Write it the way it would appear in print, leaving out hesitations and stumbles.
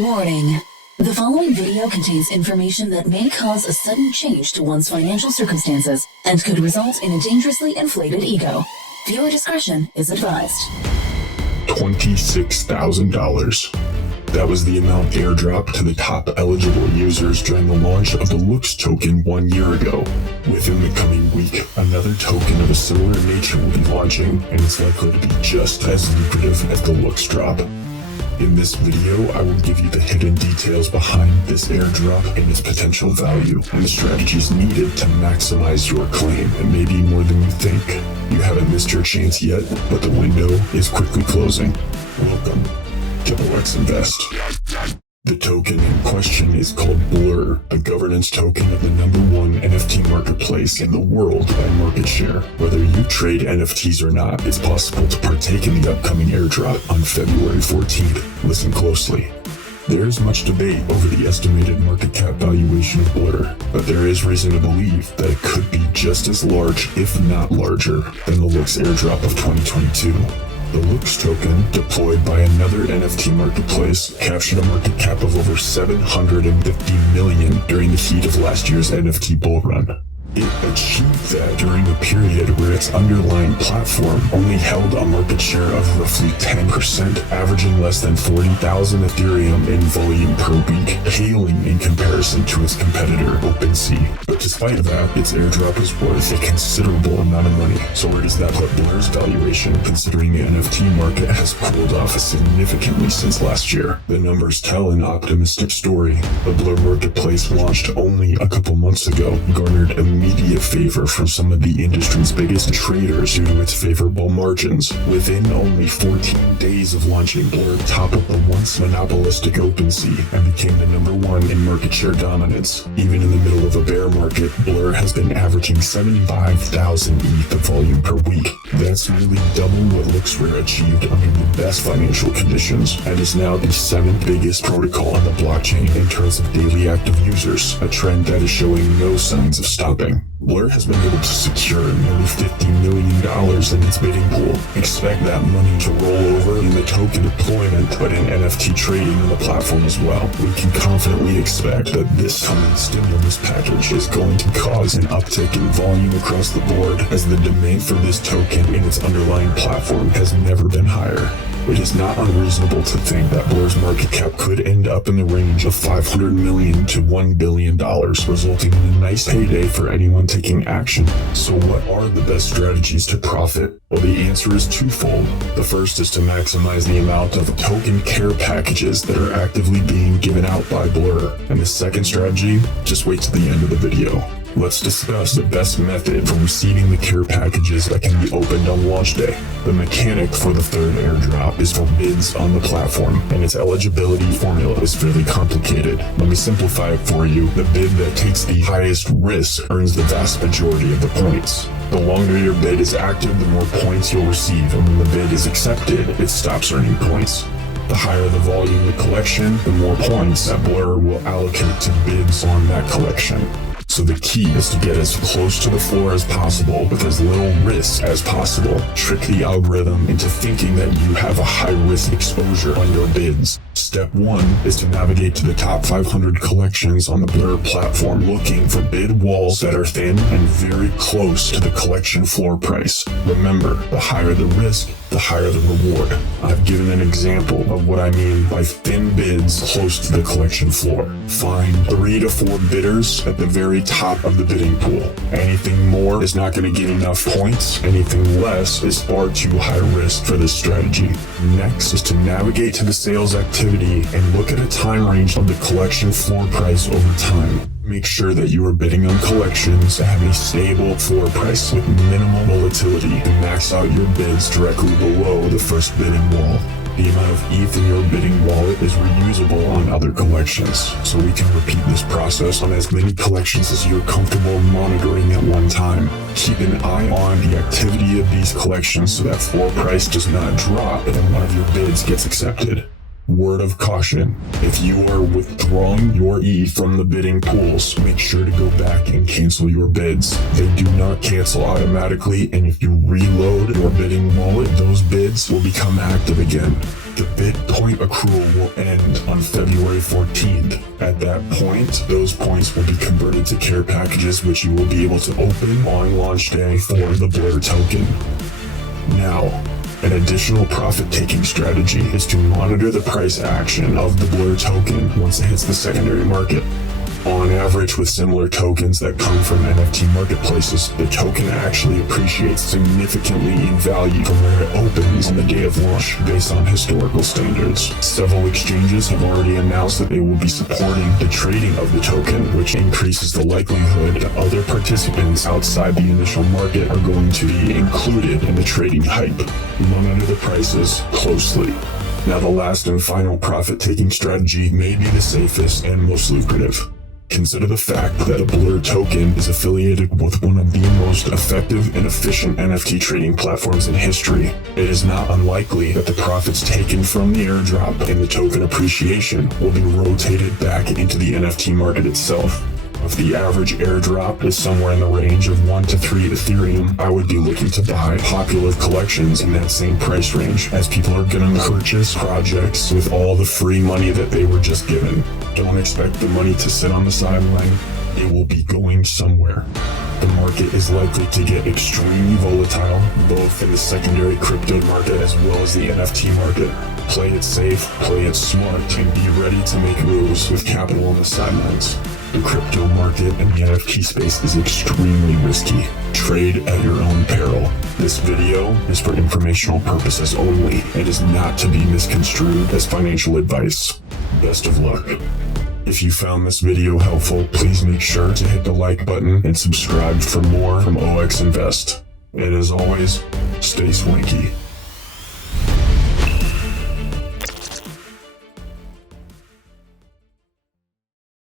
Warning. The following video contains information that may cause a sudden change to one's financial circumstances and could result in a dangerously inflated ego. Viewer discretion is advised. $26,000. That was the amount airdropped to the top eligible users during the launch of the Looks token 1 year ago. Within the coming week, another token of a similar nature will be launching, and it's likely to be just as lucrative as the Looks drop. In this video, I will give you the hidden details behind this airdrop and its potential value, and the strategies needed to maximize your claim, and maybe more than you think. You haven't missed your chance yet, but the window is quickly closing. Welcome to OX Invest. The token in question is called Blur, a governance token of the #1 NFT marketplace in the world by market share. Whether you trade NFTs or not, it's possible to partake in the upcoming airdrop on February 14th. Listen closely. There's much debate over the estimated market cap valuation of Blur, but there is reason to believe that it could be just as large, if not larger, than the Looks airdrop of 2022. The Looks token, deployed by another NFT marketplace, captured a market cap of over $750 million during the heat of last year's NFT bull run. It achieved that during a period where its underlying platform only held a market share of roughly 10%, averaging less than 40,000 Ethereum in volume per week, paling in comparison to its competitor, OpenSea. But despite that, its airdrop is worth a considerable amount of money. So where does that put Blur's valuation, considering the NFT market has cooled off significantly since last year? The numbers tell an optimistic story. The Blur marketplace launched only a couple months ago, garnered immediate favor from some of the industry's biggest traders due to its favorable margins. Within only 14 days of launching, Blur toppled the once monopolistic OpenSea and became the #1 in market share dominance. Even in the middle of a bear market, Blur has been averaging 75,000 ETH of volume per week. That's nearly double what LooksRare achieved under the best financial conditions, and is now the 7th biggest protocol on the blockchain in terms of daily active users, a trend that is showing no signs of stopping. Blur has been able to secure nearly $50 million in its bidding pool. Expect that money to roll over in the token deployment, but in NFT trading on the platform as well. We can confidently expect that this coming stimulus package is going to cause an uptick in volume across the board, as the demand for this token in its underlying platform has never been higher. It is not unreasonable to think that Blur's market cap could end up in the range of $500 million to $1 billion, resulting in a nice payday for anyone taking action. So what are the best strategies to profit? Well, the answer is twofold. The first is to maximize the amount of token care packages that are actively being given out by Blur. And the second strategy, just wait to the end of the video. Let's discuss the best method for receiving the care packages that can be opened on launch day. The mechanic for the third airdrop is for bids on the platform, and its eligibility formula is fairly complicated. Let me simplify it for you. The bid that takes the highest risk earns the vast majority of the points. The longer your bid is active, the more points you'll receive, and when the bid is accepted, it stops earning points. The higher the volume of the collection, the more points that Blur will allocate to bids on that collection. So the key is to get as close to the floor as possible with as little risk as possible. Trick the algorithm into thinking that you have a high-risk exposure on your bids. Step 1 is to navigate to the top 500 collections on the Blur platform, looking for bid walls that are thin and very close to the collection floor price. Remember, the higher the risk, the higher the reward. I've given an example of what I mean by thin bids close to the collection floor. Find 3 to 4 bidders at the very top of the bidding pool. Anything more is not going to get enough points. Anything less is far too high risk for this strategy. Next is to navigate to the sales activity and look at a time range of the collection floor price over time. Make sure that you are bidding on collections that have a stable floor price with minimal volatility, and max out your bids directly below the first bidding wall. The amount of ETH in your bidding wallet is reusable on other collections, so we can repeat this process on as many collections as you're comfortable monitoring at one time. Keep an eye on the activity of these collections so that floor price does not drop and one of your bids gets accepted. Word of caution, if you are withdrawing your E from the bidding pools, make sure to go back and cancel your bids. They do not cancel automatically, and if you reload your bidding wallet, those bids will become active again. The bid point accrual will end on February 14th. At that point, those points will be converted to care packages, which you will be able to open on launch day for the Blur token. Now, an additional profit-taking strategy is to monitor the price action of the Blur token once it hits the secondary market. On average, with similar tokens that come from NFT marketplaces, the token actually appreciates significantly in value from where it opens on the day of launch based on historical standards. Several exchanges have already announced that they will be supporting the trading of the token, which increases the likelihood that other participants outside the initial market are going to be included in the trading hype. Monitor the prices closely. Now, the last and final profit-taking strategy may be the safest and most lucrative. Consider the fact that a Blur token is affiliated with one of the most effective and efficient NFT trading platforms in history. It is not unlikely that the profits taken from the airdrop and the token appreciation will be rotated back into the NFT market itself. If the average airdrop is somewhere in the range of 1 to 3 Ethereum, I would be looking to buy popular collections in that same price range, as people are going to purchase projects with all the free money that they were just given. Don't expect the money to sit on the sideline. It will be going somewhere. The market is likely to get extremely volatile, both in the secondary crypto market as well as the NFT market. Play it safe, play it smart, and be ready to make moves with capital on the sidelines. The crypto market and the NFT space is extremely risky. Trade at your own peril. This video is for informational purposes only and is not to be misconstrued as financial advice. Best of luck. If you found this video helpful, please make sure to hit the like button and subscribe for more from OX Invest. And as always, stay swanky.